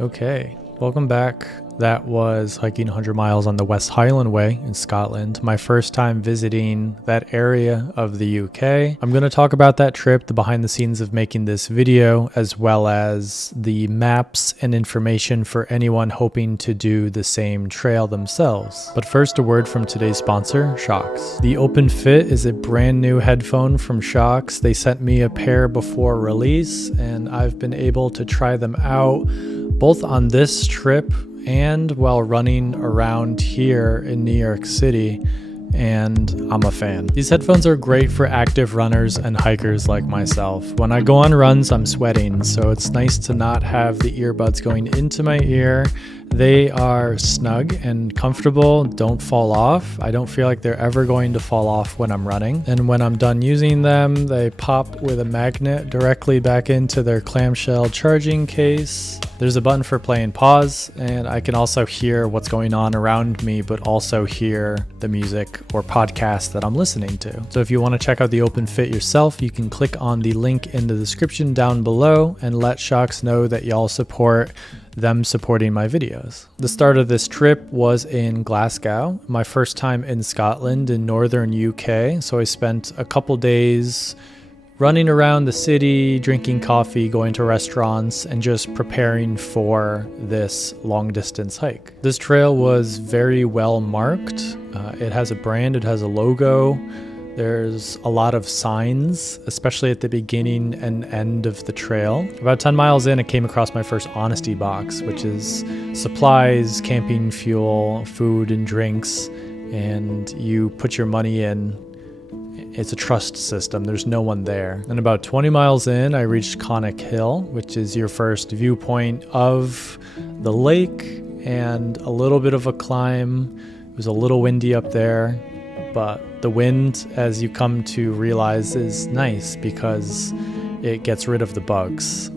Okay, welcome back. That was hiking 100 miles on the West Highland Way in Scotland, my first time visiting that area of the UK. I'm going to talk about that trip, the behind the scenes of making this video, as well as the maps and information for anyone hoping to do the same trail themselves. But first, a word from today's sponsor, Shokz. The OpenFit is a brand new headphone from Shokz. They sent me a pair before release, and I've been able to try them out both on this trip and while running around here in New York City, and I'm a fan. These headphones are great for active runners and hikers like myself. When I go on runs, I'm sweating, so it's nice to not have the earbuds going into my ear. They are snug and comfortable, don't fall off. I don't feel like they're ever going to fall off when I'm running. And when I'm done using them, they pop with a magnet directly back into their clamshell charging case. There's a button for playing pause, and I can also hear what's going on around me, but also hear the music or podcast that I'm listening to. So if you want to check out the OpenFit yourself, you can click on the link in the description down below and let Shokz know that y'all support them supporting my videos. The start of this trip was in Glasgow, my first time in Scotland in northern UK. So I spent a couple days running around the city, drinking coffee, going to restaurants, and just preparing for this long distance hike. This trail was very well marked. It has a brand, it has a logo. There's a lot of signs, especially at the beginning and end of the trail. About 10 miles in, I came across my first honesty box, which is supplies, camping fuel, food and drinks, and you put your money in. It's a trust system. There's no one there. And about 20 miles in, I reached Conic Hill, which is your first viewpoint of the lake, and a little bit of a climb. It was a little windy up there, but the wind, as you come to realize, is nice because it gets rid of the bugs.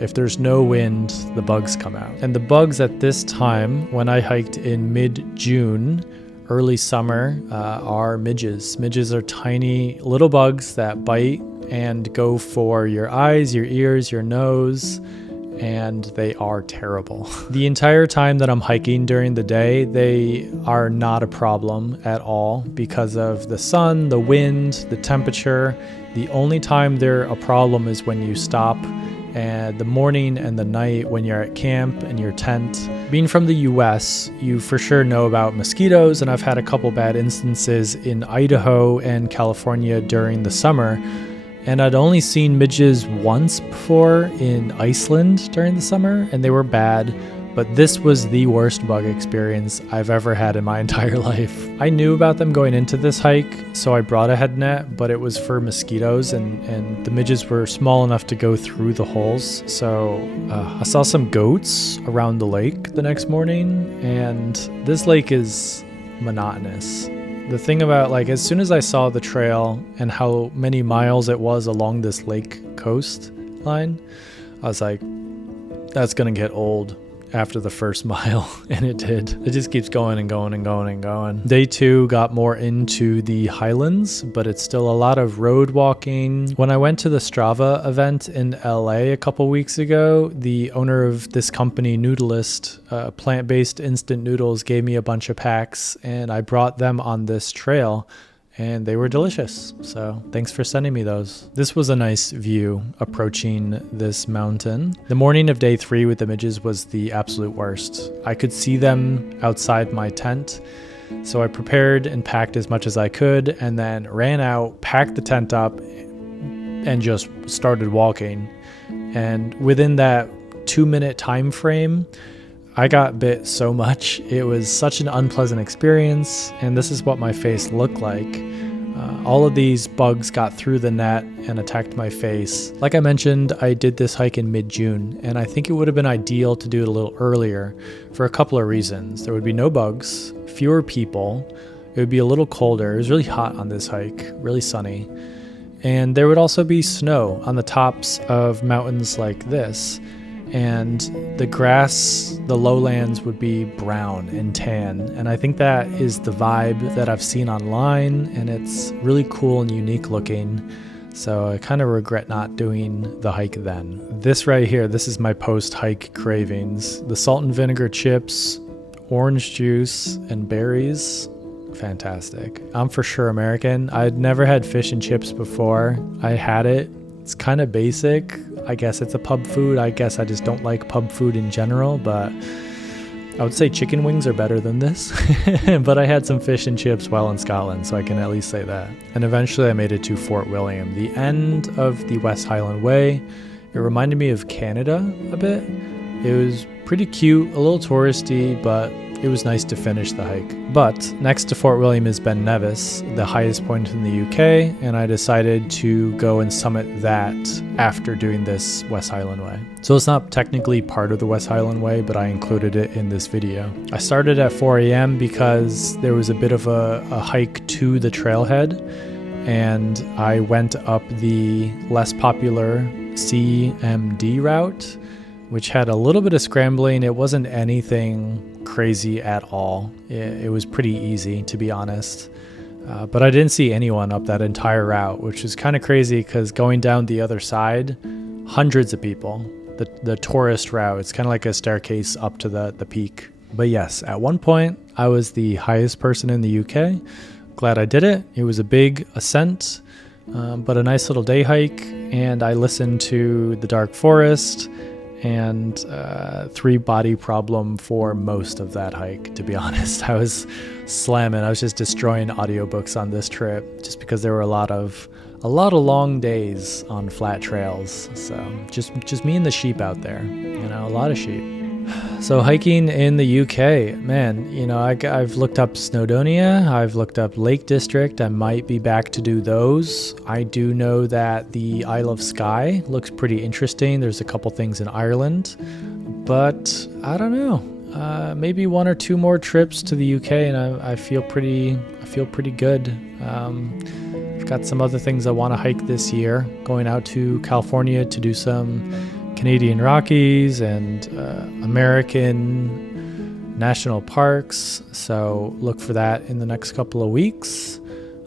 If there's no wind, the bugs come out. And the bugs at this time, when I hiked in mid-June, early summer, are midges. Midges are tiny little bugs that bite and go for your eyes, your ears, your nose, and they are terrible. The entire time that I'm hiking during the day, they are not a problem at all because of the sun, the wind, the temperature. The only time they're a problem is when you stop, and the morning and the night when you're at camp in your tent. Being from the US, you for sure know about mosquitoes, and I've had a couple bad instances in Idaho and California during the summer. And I'd only seen midges once before in Iceland during the summer, and they were bad, but this was the worst bug experience I've ever had in my entire life. I knew about them going into this hike, so I brought a head net, but it was for mosquitoes, and the midges were small enough to go through the holes. So I saw some goats around the lake the next morning, and this lake is monotonous. The thing about, like, as soon as I saw the trail and how many miles it was along this lake coastline, I was like, that's gonna get old after the first mile, and it did. It just keeps going and going and going and going. Day 2 got more into the highlands, but it's still a lot of road walking. When I went to the Strava event in LA a couple weeks ago, the owner of this company, Noodlist, plant-based instant noodles, gave me a bunch of packs, and I brought them on this trail, and they were delicious. So thanks for sending me those. This was a nice view approaching this mountain. The morning of day 3 with the midges was the absolute worst. I could see them outside my tent. So I prepared and packed as much as I could, and then ran out, packed the tent up, and just started walking. And within that 2-minute time frame, I got bit so much. It was such an unpleasant experience, and this is what my face looked like. All of these bugs got through the net and attacked my face. Like I mentioned, I did this hike in mid-June, and I think it would have been ideal to do it a little earlier for a couple of reasons. There would be no bugs, fewer people, it would be a little colder. It was really hot on this hike, really sunny. And there would also be snow on the tops of mountains like this. And the grass, the lowlands would be brown and tan. And I think that is the vibe that I've seen online, and it's really cool and unique looking. So I kind of regret not doing the hike then. This right here, this is my post-hike cravings. The salt and vinegar chips, orange juice, and berries. Fantastic. I'm for sure American. I'd never had fish and chips before. I had it. It's kind of basic. I guess it's a pub food. I guess I just don't like pub food in general, but I would say chicken wings are better than this. But I had some fish and chips while in Scotland, so I can at least say that. And eventually I made it to Fort William, the end of the West Highland Way. It reminded me of Canada a bit. It was pretty cute, a little touristy, but it was nice to finish the hike. But next to Fort William is Ben Nevis, the highest point in the UK, and I decided to go and summit that after doing this West Highland Way. So it's not technically part of the West Highland Way, but I included it in this video. I started at 4 a.m. because there was a bit of a hike to the trailhead, and I went up the less popular CMD route, which had a little bit of scrambling. It wasn't anything crazy at all. It was pretty easy, to be honest. But I didn't see anyone up that entire route, which is kind of crazy because going down the other side, hundreds of people. The tourist route, it's kind of like a staircase up to the peak. But yes, at one point, I was the highest person in the UK. Glad I did it. It was a big ascent, but a nice little day hike. And I listened to The Dark Forest and 3 Body Problem for most of that hike, to be honest. I was slamming. I was just destroying audiobooks on this trip just because there were a lot of long days on flat trails. So just me and the sheep out there, a lot of sheep. So hiking in the UK, man, I've looked up Snowdonia, I've looked up Lake District. I might be back to do those. I do know that the Isle of Skye looks pretty interesting. There's a couple things in Ireland, but I don't know. Maybe 1 or 2 more trips to the UK, and I feel pretty good. I've got some other things I want to hike this year. Going out to California to do some Canadian Rockies and American national parks, so look for that in the next couple of weeks.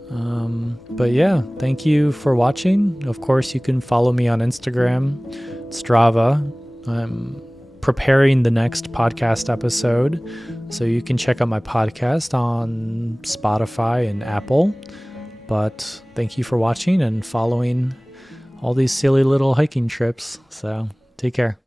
But yeah, thank you for watching. Of course, you can follow me on Instagram, Strava. I'm preparing the next podcast episode, so you can check out my podcast on Spotify and Apple. But thank you for watching and following all these silly little hiking trips. So take care.